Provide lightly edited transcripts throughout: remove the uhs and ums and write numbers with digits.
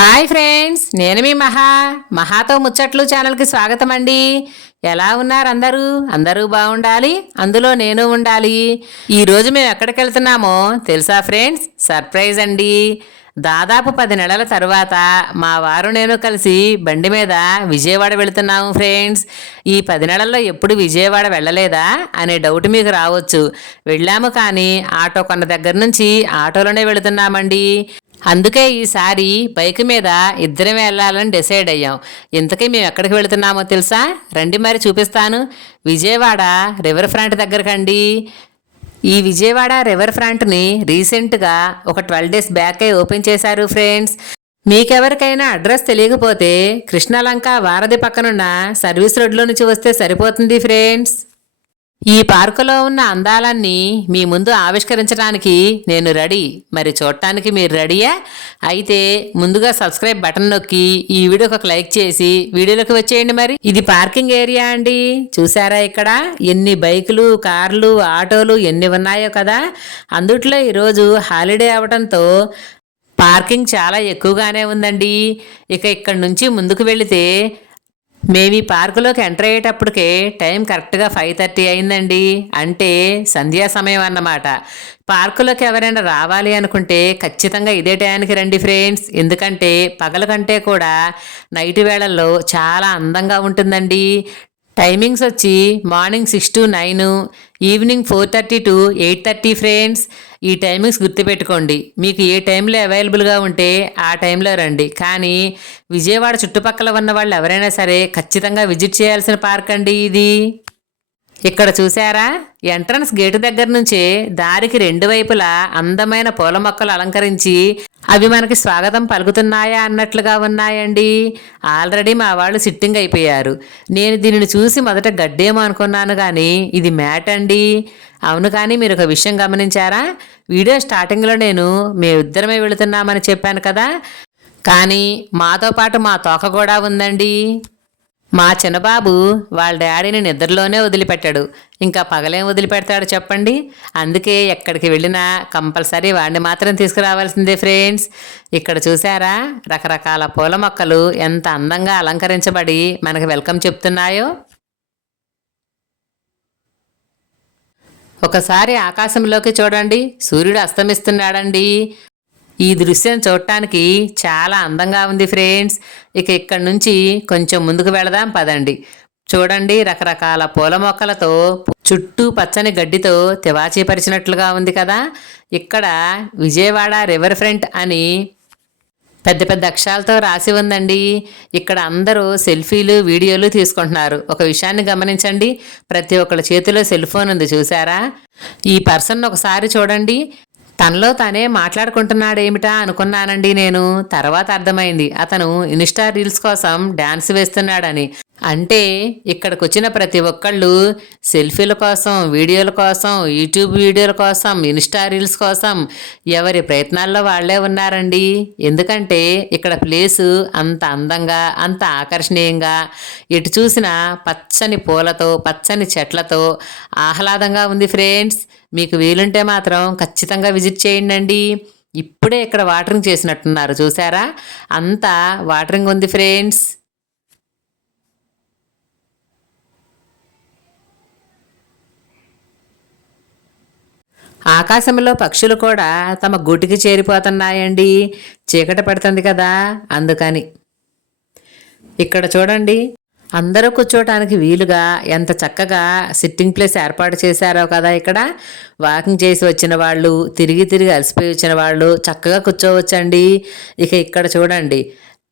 Hi friends, నేను మీ మహాతో ముచ్చట్లు ఛానల్కి స్వాగతం అండి. ఎలా ఉన్నారు అందరూ? అందరూ బాగుండాలి, అందులో నేను ఉండాలి. ఈరోజు మేము ఎక్కడికి వెళ్తున్నామో తెలుసా ఫ్రెండ్స్? సర్ప్రైజ్ అండి. దాదాపు 10 నెలల తర్వాత మా వారు నేను కలిసి బండి మీద విజయవాడ వెళుతున్నాము ఫ్రెండ్స్. ఈ 10 నెలల్లో ఎప్పుడు విజయవాడ వెళ్ళలేదా అనే డౌట్ మీకు రావచ్చు. వెళ్ళాము, కానీ ఆటో కొన్న దగ్గర నుంచి ఆటోలోనే వెళుతున్నామండి. అందుకే ఈసారి బైక్ మీద ఇద్దరం వెళ్ళాలని డిసైడ్ అయ్యాం. ఇంతకీ మేము ఎక్కడికి వెళుతున్నామో తెలుసా? రండి మరి చూపిస్తాను. విజయవాడ రివర్ ఫ్రంట్ దగ్గరకండి. ఈ విజయవాడ రివర్ ఫ్రంట్ని రీసెంట్గా ఒక 12 డేస్ బ్యాకే ఓపెన్ చేశారు ఫ్రెండ్స్. మీకెవరికైనా అడ్రస్ తెలియకపోతే కృష్ణలంక వారధి పక్కనున్న సర్వీస్ రోడ్లో నుంచి వస్తే సరిపోతుంది ఫ్రెండ్స్. ఈ పార్కులో ఉన్న అందాలన్నీ మీ ముందు ఆవిష్కరించడానికి నేను రెడీ. మరి చూడటానికి మీరు రెడీయా? అయితే ముందుగా సబ్స్క్రైబ్ బటన్ నొక్కి ఈ వీడియోకి ఒక లైక్ చేసి వీడియోలోకి వచ్చేయండి. మరి ఇది పార్కింగ్ ఏరియా అండి. చూసారా ఇక్కడ ఎన్ని బైకులు, కార్లు, ఆటోలు ఎన్ని ఉన్నాయో కదా. అందుట్లో ఈరోజు హాలిడే అవడంతో పార్కింగ్ చాలా ఎక్కువగానే ఉందండి. ఇక ఇక్కడ నుంచి ముందుకు వెళితే మేము ఈ పార్కులోకి ఎంటర్ అయ్యేటప్పటికే టైం కరెక్ట్గా 5:30 అయిందండి. అంటే సంధ్యా సమయం అన్నమాట. పార్కులోకి ఎవరైనా రావాలి అనుకుంటే ఖచ్చితంగా ఇదే టైంకి రండి ఫ్రెండ్స్. ఎందుకంటే పగల కంటే కూడా నైట్ వేళల్లో చాలా అందంగా ఉంటుందండి. టైమింగ్స్ వచ్చి morning 6 to 9, evening 4:30 to 8:30 friends. ఈ టైమింగ్స్ గుర్తుపెట్టుకోండి. మీకు ఏ టైంలో అవైలబుల్గా ఉంటే ఆ టైంలో రండి. కానీ విజయవాడ చుట్టుపక్కల ఉన్న వాళ్ళు ఎవరైనా సరే ఖచ్చితంగా విజిట్ చేయాల్సిన పార్క్ అండి ఇది. ఇక్కడ చూసారా, ఎంట్రన్స్ గేటు దగ్గర నుంచే దారికి 2 వైపులా అందమైన పూల మొక్కలు అలంకరించి అవి మనకి స్వాగతం పలుకుతున్నాయా అన్నట్లుగా ఉన్నాయండి. ఆల్రెడీ మా వాళ్ళు సిట్టింగ్ అయిపోయారు. నేను దీనిని చూసి మొదట గడ్డేమో అనుకున్నాను, కానీ ఇది మ్యాట్ అండి. అవును, కానీ మీరు ఒక విషయం గమనించారా? వీడియో స్టార్టింగ్లో నేను మేమిద్దరమే వెళుతున్నామని చెప్పాను కదా, కానీ మాతో పాటు మా తోక కూడా ఉందండి. మా చిన్నబాబు వాళ్ళ డాడీని నిద్రలోనే వదిలిపెట్టాడు. ఇంకా పగలేం వదిలిపెడతాడు చెప్పండి. అందుకే ఎక్కడికి వెళ్ళినా కంపల్సరీ వాడిని మాత్రం తీసుకురావాల్సిందే ఫ్రెండ్స్. ఇక్కడ చూసారా, రకరకాల పూల మొక్కలు ఎంత అందంగా అలంకరించబడి మనకు వెల్కమ్ చెప్తున్నాయో. ఒకసారి ఆకాశంలోకి చూడండి, సూర్యుడు అస్తమిస్తున్నాడండి. ఈ దృశ్యం చూడటానికి చాలా అందంగా ఉంది ఫ్రెండ్స్. ఇక ఇక్కడ నుంచి కొంచెం ముందుకు వెళదాం పదండి. చూడండి, రకరకాల పూల మొక్కలతో చుట్టూ పచ్చని గడ్డితో తివాచీపరిచినట్లుగా ఉంది కదా. ఇక్కడ విజయవాడ రివర్ ఫ్రంట్ అని పెద్ద పెద్ద అక్షరాలతో రాసి ఉందండి. ఇక్కడ అందరూ సెల్ఫీలు, వీడియోలు తీసుకుంటున్నారు. ఒక విషయాన్ని గమనించండి, ప్రతి ఒక్కళ్ళ చేతిలో సెల్ ఫోన్ ఉంది చూసారా. ఈ పర్సన్ ఒకసారి చూడండి, తనలో తానే మాట్లాడుకుంటున్నాడేమిటా అనుకున్నానండి నేను. తర్వాత అర్థమైంది అతను ఇన్స్టా రీల్స్ కోసం డ్యాన్స్ వేస్తున్నాడని. అంటే ఇక్కడికి వచ్చిన ప్రతి ఒక్కళ్ళు సెల్ఫీల కోసం, వీడియోల కోసం, యూట్యూబ్ వీడియోల కోసం, ఇన్స్టా రీల్స్ కోసం ఎవరి ప్రయత్నాల్లో వాళ్లే ఉన్నారండి. ఎందుకంటే ఇక్కడ ప్లేసు అంత అందంగా, అంత ఆకర్షణీయంగా, ఎటు చూసినా పచ్చని పూలతో, పచ్చని చెట్లతో ఆహ్లాదంగా ఉంది ఫ్రెండ్స్. మీకు వీలుంటే మాత్రం ఖచ్చితంగా విజిట్ చేయండి. ఇప్పుడే ఇక్కడ వాటరింగ్ చేసినట్టున్నారు చూసారా, అంతా వాటరింగ్ ఉంది ఫ్రెండ్స్. ఆకాశంలో పక్షులు కూడా తమ గూటికి చేరిపోతున్నాయండి. చీకటి పడుతుంది కదా, అందుకని. ఇక్కడ చూడండి, అందరూ కూర్చోటానికి వీలుగా ఎంత చక్కగా సిట్టింగ్ ప్లేస్ ఏర్పాటు చేశారో కదా. ఇక్కడ వాకింగ్ చేసి వచ్చిన వాళ్ళు, తిరిగి తిరిగి అలసిపోయి వచ్చిన వాళ్ళు చక్కగా కూర్చోవచ్చండి. ఇక ఇక్కడ చూడండి,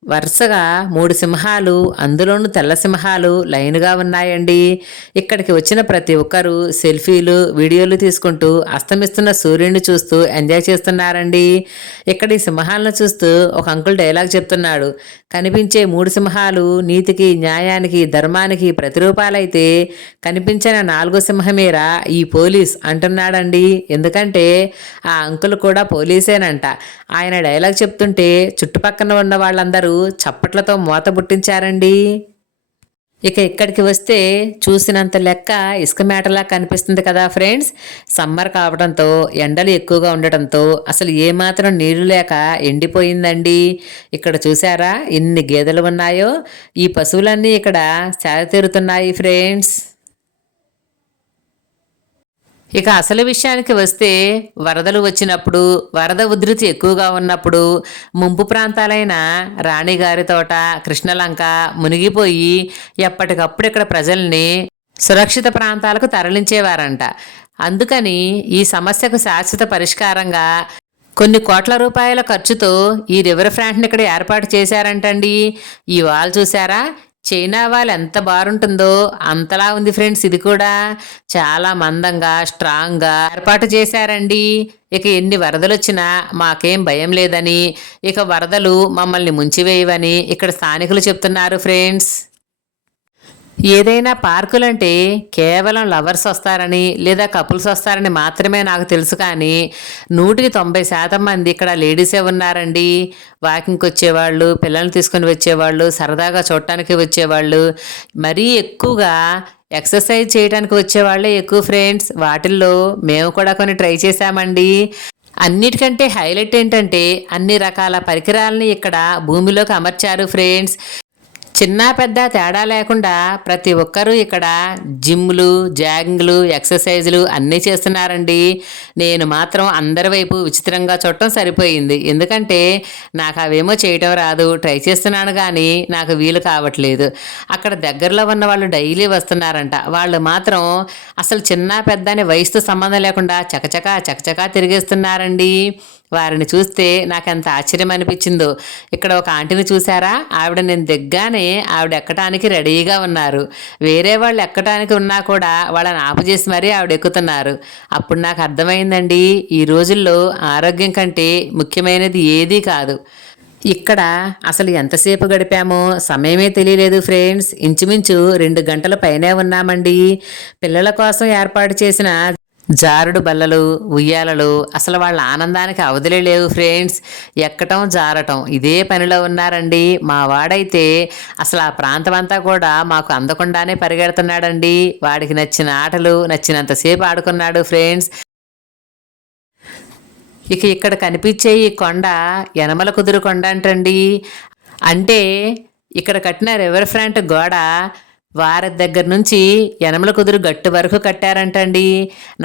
వరుసగా 3 సింహాలు, అందులోనూ తెల్ల సింహాలు లైన్గా ఉన్నాయండి. ఇక్కడికి వచ్చిన ప్రతి ఒక్కరూ సెల్ఫీలు, వీడియోలు తీసుకుంటూ అస్తమిస్తున్న సూర్యుడిని చూస్తూ ఎంజాయ్ చేస్తున్నారండి. ఇక్కడ ఈ సింహాలను చూస్తూ ఒక అంకుల్ డైలాగ్ చెప్తున్నాడు. కనిపించే 3 సింహాలు నీతికి, న్యాయానికి, ధర్మానికి ప్రతిరూపాలైతే కనిపించిన 4వ సింహమేరా ఈ పోలీస్ అంటున్నాడండి. ఎందుకంటే ఆ అంకుల్ కూడా పోలీసేనంట. ఆయన డైలాగ్ చెప్తుంటే చుట్టుపక్కన ఉన్న వాళ్ళందరూ చప్పట్లతో మోత బుట్టించారండి. ఇక ఇక్కడికి వస్తే చూసినంత లెక్క ఇసుక మేటలా కనిపిస్తుంది కదా ఫ్రెండ్స్. సమ్మర్ కావడంతో ఎండలు ఎక్కువగా ఉండటంతో అసలు ఏమాత్రం నీళ్లు లేక ఎండిపోయిందండి. ఇక్కడ చూసారా ఎన్ని గేదెలు ఉన్నాయో. ఈ పశువులన్నీ ఇక్కడ సేద తీరుతున్నాయి ఫ్రెండ్స్. ఇక అసలు విషయానికి వస్తే వరదలు వచ్చినప్పుడు, వరద ఉధృతి ఎక్కువగా ఉన్నప్పుడు ముంపు ప్రాంతాలైన రాణిగారి తోట, కృష్ణలంక మునిగిపోయి ఎప్పటికప్పుడు ఇక్కడ ప్రజల్ని సురక్షిత ప్రాంతాలకు తరలించేవారంట. అందుకని ఈ సమస్యకు శాశ్వత పరిష్కారంగా కొన్ని కోట్ల రూపాయల ఖర్చుతో ఈ రివర్ ఫ్రంట్ని ఇక్కడ ఏర్పాటు చేశారంటండి. ఈ వాల్ చూసారా, చైనా వాల్ ఎంత బారుంటుందో అంతలా ఉంది ఫ్రెండ్స్. ఇది కూడా చాలా మందంగా స్ట్రాంగ్గా ఏర్పాటు చేశారండి. ఇక ఎన్ని వరదలు వచ్చినా మాకేం భయం లేదని, ఇక వరదలు మమ్మల్ని ముంచివేయవని ఇక్కడ స్థానికులు చెప్తున్నారు ఫ్రెండ్స్. ఏదైనా పార్కులంటే కేవలం లవర్స్ వస్తారని లేదా కపుల్స్ వస్తారని మాత్రమే నాకు తెలుసు, కానీ 190% మంది ఇక్కడ లేడీసే ఉన్నారండి. వాకింగ్కి వచ్చేవాళ్ళు, పిల్లల్ని తీసుకొని వచ్చేవాళ్ళు, సరదాగా చూడటానికి వచ్చేవాళ్ళు, మరీ ఎక్కువగా ఎక్సర్సైజ్ చేయడానికి వచ్చేవాళ్ళే ఎక్కువ ఫ్రెండ్స్. వాటిల్లో మేము కూడా కొన్ని ట్రై చేశామండి. అన్నిటికంటే హైలైట్ ఏంటంటే అన్ని రకాల పరికరాలని ఇక్కడ భూమిలోకి అమర్చారు ఫ్రెండ్స్. చిన్న పెద్ద తేడా లేకుండా ప్రతి ఒక్కరూ ఇక్కడ జిమ్లు, జాగింగ్లు, ఎక్సర్సైజులు అన్నీ చేస్తున్నారండి. నేను మాత్రం అందరి వైపు విచిత్రంగా చూడటం సరిపోయింది. ఎందుకంటే నాకు అవేమో చేయటం రాదు, ట్రై చేస్తున్నాను కానీ నాకు వీలు కావట్లేదు. అక్కడ దగ్గరలో ఉన్న వాళ్ళు డైలీ వస్తున్నారంట. వాళ్ళు మాత్రం అసలు చిన్న పెద్ద అనే వయసుతో సంబంధం లేకుండా చకచకా తిరిగేస్తున్నారండి. వారిని చూస్తే నాకు ఎంత ఆశ్చర్యం అనిపించిందో. ఇక్కడ ఒక ఆంటీని చూసారా, ఆవిడ నేను దిగ్గానే ఆవిడ ఎక్కడానికి రెడీగా ఉన్నారు. వేరే వాళ్ళు ఎక్కడానికి ఉన్నా కూడా వాళ్ళని ఆపు చేసి మరీ ఆవిడ ఎక్కుతున్నారు. అప్పుడు నాకు అర్థమైందండి, ఈ రోజుల్లో ఆరోగ్యం కంటే ముఖ్యమైనది ఏదీ కాదు. ఇక్కడ అసలు ఎంతసేపు గడిపామో సమయమే తెలియలేదు ఫ్రెండ్స్. ఇంచుమించు 2 గంటల పైనే ఉన్నామండి. పిల్లల కోసం ఏర్పాటు చేసిన జారుడు బల్లలు, ఉయ్యాలలు అసలు వాళ్ళ ఆనందానికి అవధులే లేవు ఫ్రెండ్స్. ఎక్కటం జారటం ఇదే పనిలో ఉన్నారండి. మా వాడైతే అసలు ఆ ప్రాంతం అంతా కూడా మాకు అందకుండానే పరిగెడుతున్నాడండి. వాడికి నచ్చిన ఆటలు నచ్చినంతసేపు ఆడుకున్నాడు ఫ్రెండ్స్. ఇక ఇక్కడ కనిపించే ఈ కొండ యనమల కుదురు కొండ అంటండి. అంటే ఇక్కడ కట్టిన రివర్ ఫ్రంట్ గోడ వారి దగ్గర నుంచి యనమల కుదురు గట్టు వరకు కట్టారంటండి.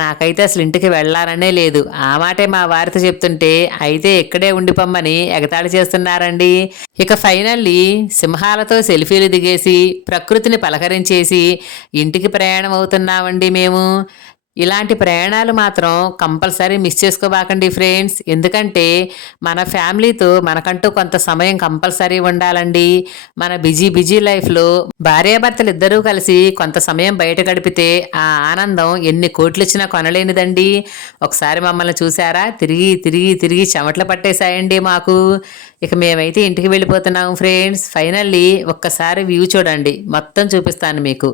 నాకైతే అసలు ఇంటికి వెళ్ళాలనే లేదు. ఆ మాటే మా వారితో చెప్తుంటే అయితే ఇక్కడే ఉండిపోమ్మని ఎగతాళి చేస్తున్నారండి. ఇక ఫైనల్లీ సింహాలతో సెల్ఫీలు దిగేసి ప్రకృతిని పలకరించేసి ఇంటికి ప్రయాణం అవుతున్నామండి మేము. ఇలాంటి ప్రయాణాలు మాత్రం కంపల్సరీ మిస్ చేసుకోబాకండి ఫ్రెండ్స్. ఎందుకంటే మన ఫ్యామిలీతో మనకంటూ కొంత సమయం కంపల్సరీ ఉండాలండి. మన బిజీ లైఫ్లో భార్యాభర్తలు ఇద్దరూ కలిసి కొంత సమయం బయట గడిపితే ఆ ఆనందం ఎన్ని కోట్లు ఇచ్చినా కొనలేనిదండి. ఒకసారి మమ్మల్ని చూసారా, తిరిగి చెమటలు పట్టేశాయండి మాకు. ఇక మేమైతే ఇంటికి వెళ్ళిపోతున్నాము ఫ్రెండ్స్. ఫైనల్లీ ఒక్కసారి వ్యూ చూడండి, మొత్తం చూపిస్తాను మీకు.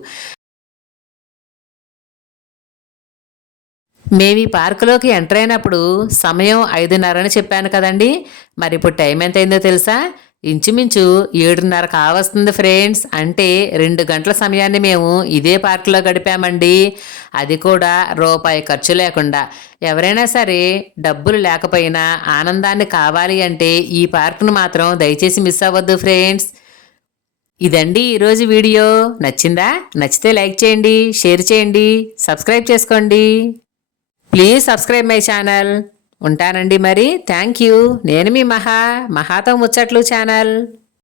మేము ఈ పార్కులోకి ఎంటర్ అయినప్పుడు సమయం 5:30 అని చెప్పాను కదండి. మరి ఇప్పుడు టైం ఎంత అయిందో తెలుసా? ఇంచుమించు 7:30 కావస్తుంది ఫ్రెండ్స్. అంటే 2 గంటల సమయాన్ని మేము ఇదే పార్కులో గడిపామండి. అది కూడా రూపాయి ఖర్చు లేకుండా. ఎవరైనా సరే డబ్బులు లేకపోయినా ఆనందాన్ని కావాలి అంటే ఈ పార్కును మాత్రం దయచేసి మిస్ అవ్వద్దు ఫ్రెండ్స్. ఇదండి ఈరోజు వీడియో. నచ్చిందా? నచ్చితే లైక్ చేయండి, షేర్ చేయండి, సబ్స్క్రైబ్ చేసుకోండి. Please subscribe my channel. ఉంటానండి మరి. Thank you. నేను మీ మహాతో ముచ్చట్లు ఛానల్.